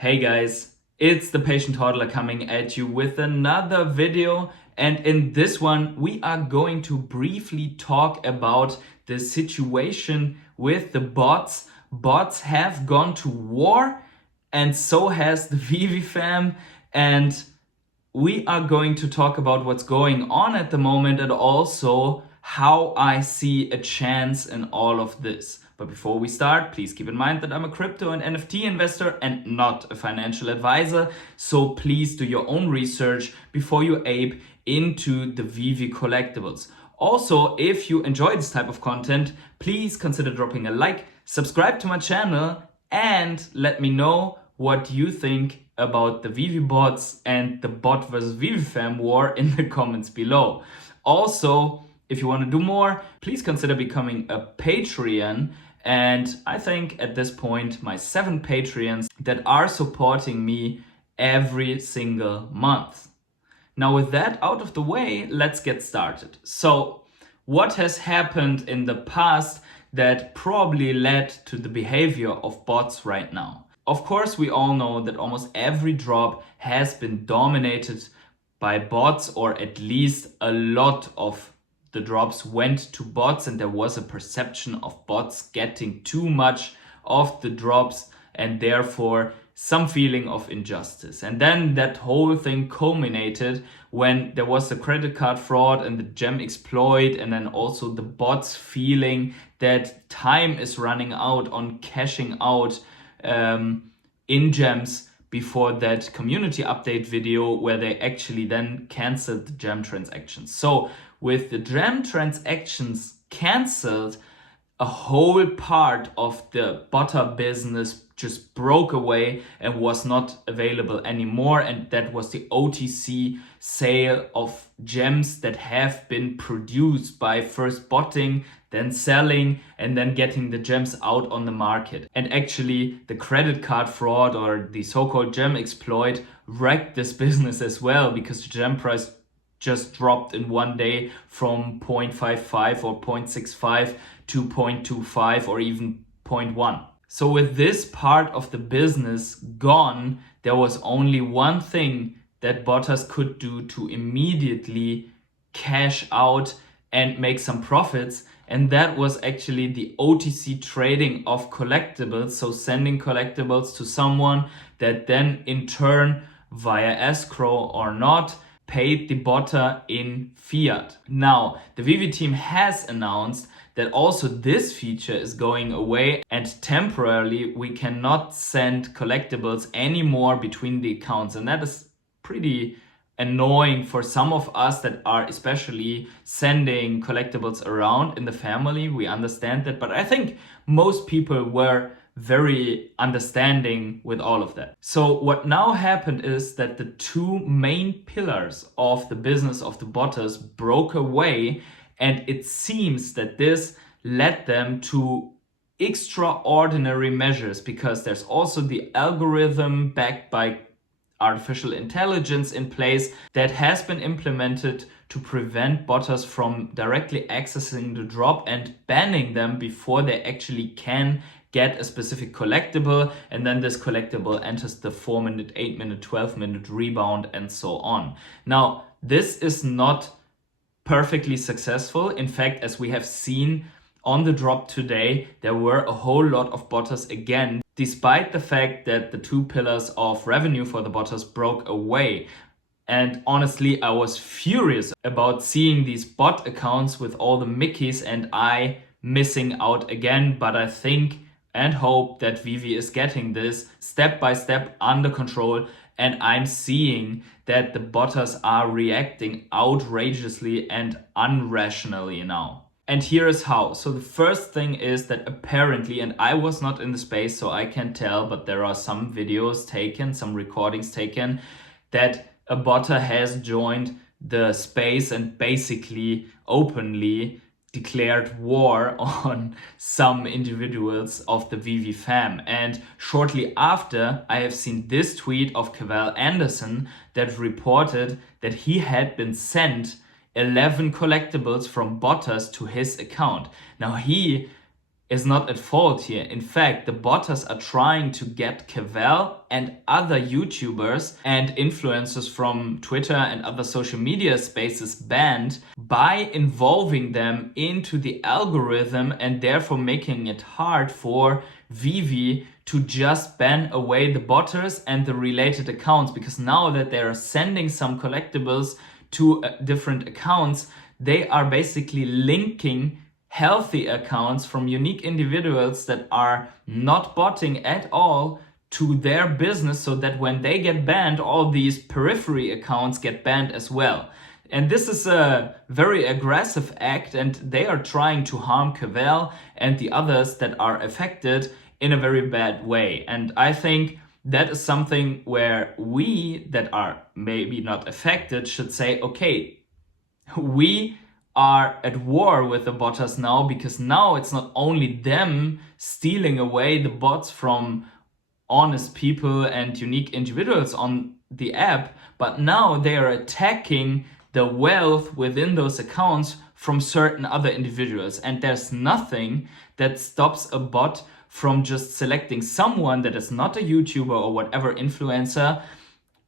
Hey guys, it's the patient hodler coming at you with another video, and in this one we are going to briefly talk about the situation with the bots. Bots have gone to war and so has the Vevefam, and we are going to talk about what's going on at the moment and also how I see a chance in all of this. But before we start, please keep in mind that I'm a crypto and NFT investor and not a financial advisor. So please do your own research before you ape into the Veve collectibles. Also, if you enjoy this type of content, please consider dropping a like, subscribe to my channel, and let me know what you think about the Veve bots and the bot versus Vevefam war in the comments below. Also, if you want to do more, please consider becoming a Patreon. And I think at this point, my 7 Patreons that are supporting me every single month. Now, with that out of the way, let's get started. So, what has happened in the past that probably led to the behavior of bots right now? Of course, we all know that almost every drop has been dominated by bots, or at least a lot of the drops went to bots, and there was a perception of bots getting too much of the drops and therefore some feeling of injustice. And then that whole thing culminated when there was the credit card fraud and the gem exploit, and then also the bots feeling that time is running out on cashing out in gems before that community update video where they actually then canceled the gem transactions. So with the gem transactions cancelled, a whole part of the butter business just broke away and was not available anymore. And that was the OTC sale of gems that have been produced by first botting, then selling, and then getting the gems out on the market. And actually the credit card fraud, or the so-called gem exploit, wrecked this business as well, because the gem price just dropped in one day from 0.55 or 0.65 to 0.25 or even 0.1. So with this part of the business gone, there was only one thing that botters could do to immediately cash out and make some profits, and that was actually the OTC trading of collectibles. So sending collectibles to someone that then in turn, via escrow or not, paid the botter in fiat. Now, the Veve team has announced that also this feature is going away, and temporarily we cannot send collectibles anymore between the accounts. And that is pretty annoying for some of us that are especially sending collectibles around in the family. We understand that, but I think most people were very understanding with all of that. So what now happened is that the two main pillars of the business of the botters broke away, and it seems that this led them to extraordinary measures, because there's also the algorithm backed by artificial intelligence in place that has been implemented to prevent botters from directly accessing the drop and banning them before they actually can get a specific collectible, and then this collectible enters the 4-minute, 8-minute, 12-minute rebound and so on. Now, this is not perfectly successful. In fact, as we have seen on the drop today, there were a whole lot of botters again, despite the fact that the two pillars of revenue for the botters broke away. And honestly, I was furious about seeing these bot accounts with all the Mickeys and I missing out again, but I think and hope that Veve is getting this step by step under control, and I'm seeing that the botters are reacting outrageously and unrationally now. And here is how. So the first thing is that apparently, and I was not in the space so I can't tell, but there are some videos taken, some recordings taken, that a botter has joined the space and basically openly declared war on some individuals of the Vevefam. And shortly after, I have seen this tweet of Caval Anderson that reported that he had been sent 11 collectibles from botters to his account. Now he is not at fault here. In fact, the botters are trying to get Cavell and other YouTubers and influencers from Twitter and other social media spaces banned by involving them into the algorithm and therefore making it hard for Veve to just ban away the botters and the related accounts, because now that they are sending some collectibles to different accounts, they are basically linking healthy accounts from unique individuals that are not botting at all to their business, so that when they get banned, all these periphery accounts get banned as well. And this is a very aggressive act, and they are trying to harm Cavell and the others that are affected in a very bad way. And I think that is something where we that are maybe not affected should say, okay, we are at war with the botters now, because now it's not only them stealing away the bots from honest people and unique individuals on the app, but now they are attacking the wealth within those accounts from certain other individuals. And there's nothing that stops a bot from just selecting someone that is not a YouTuber or whatever influencer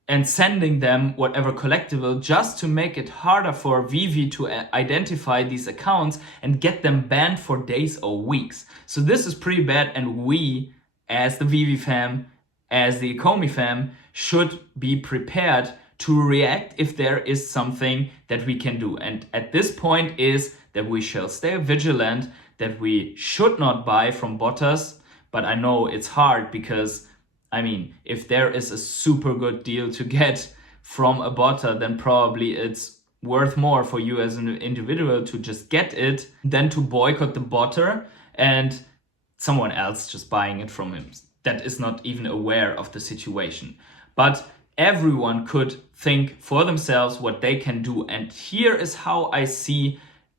and sending them whatever collectible, just to make it harder for Veve to identify these accounts and get them banned for days or weeks. So this is pretty bad, and we, as the Vevefam, as the Ecomi fam, should be prepared to react if there is something that we can do. And at this point is that we shall stay vigilant, that we should not buy from botters. But I know it's hard, because I mean, if there is a super good deal to get from a botter, then probably it's worth more for you as an individual to just get it than to boycott the botter and someone else just buying it from him that is not even aware of the situation. But everyone could think for themselves what they can do. And here is how I see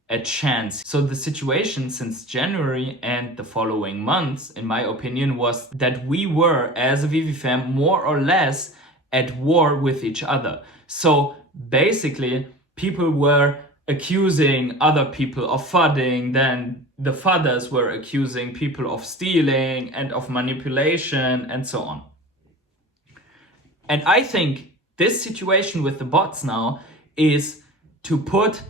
a chance. So the situation since January and the following months, in my opinion, was that we were, as a Vevefam, more or less at war with each other. So basically, people were accusing other people of fudding, then the fudders were accusing people of stealing and of manipulation and so on. And I think this situation with the bots now is to put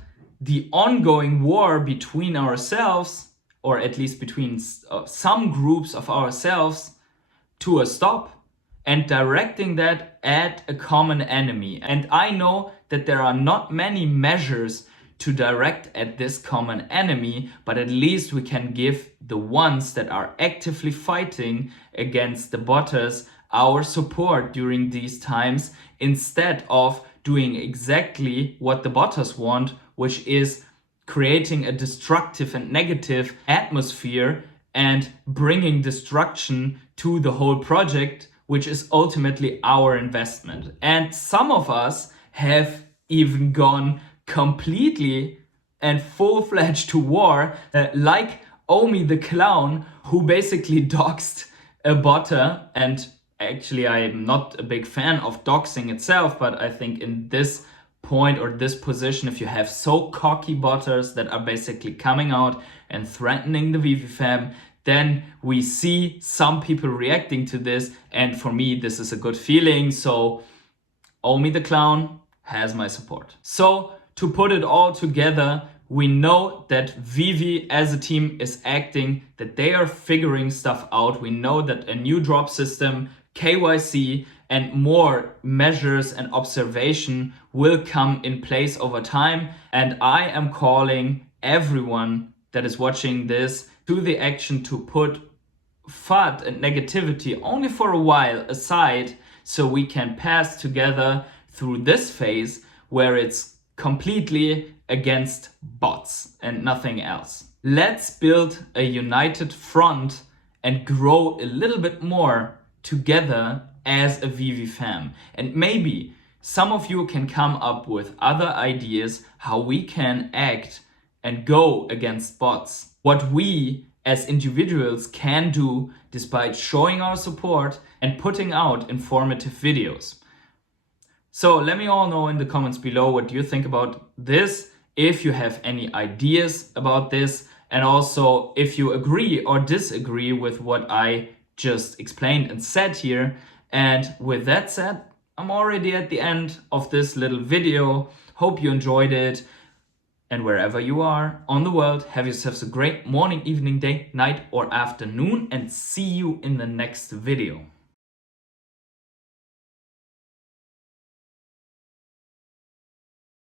the ongoing war between ourselves, or at least between some groups of ourselves, to a stop and directing that at a common enemy. And I know that there are not many measures to direct at this common enemy, but at least we can give the ones that are actively fighting against the botters our support during these times, instead of doing exactly what the botters want, which is creating a destructive and negative atmosphere and bringing destruction to the whole project, which is ultimately our investment. And some of us have even gone completely and full-fledged to war, like Omi the clown, who basically doxed a botter. And actually, I'm not a big fan of doxing itself, but I think in this point or this position, if you have so cocky botters that are basically coming out and threatening the Vevefam, then we see some people reacting to this, and for me this is a good feeling. So Omi the clown has my support. So to put it all together, we know that Veve as a team is acting, that they are figuring stuff out. We know that a new drop system, KYC, and more measures and observation will come in place over time. And I am calling everyone that is watching this to the action to put FUD and negativity only for a while aside, so we can pass together through this phase where it's completely against bots and nothing else. Let's build a united front and grow a little bit more together as a Vevefam. And maybe some of you can come up with other ideas how we can act and go against bots. What we as individuals can do despite showing our support and putting out informative videos. So let me all know in the comments below what you think about this, if you have any ideas about this, and also if you agree or disagree with what I just explained and said here. And with that said, I'm already at the end of this little video. Hope you enjoyed it. And wherever you are on the world, have yourselves a great morning, evening, day, night, or afternoon, and see you in the next video.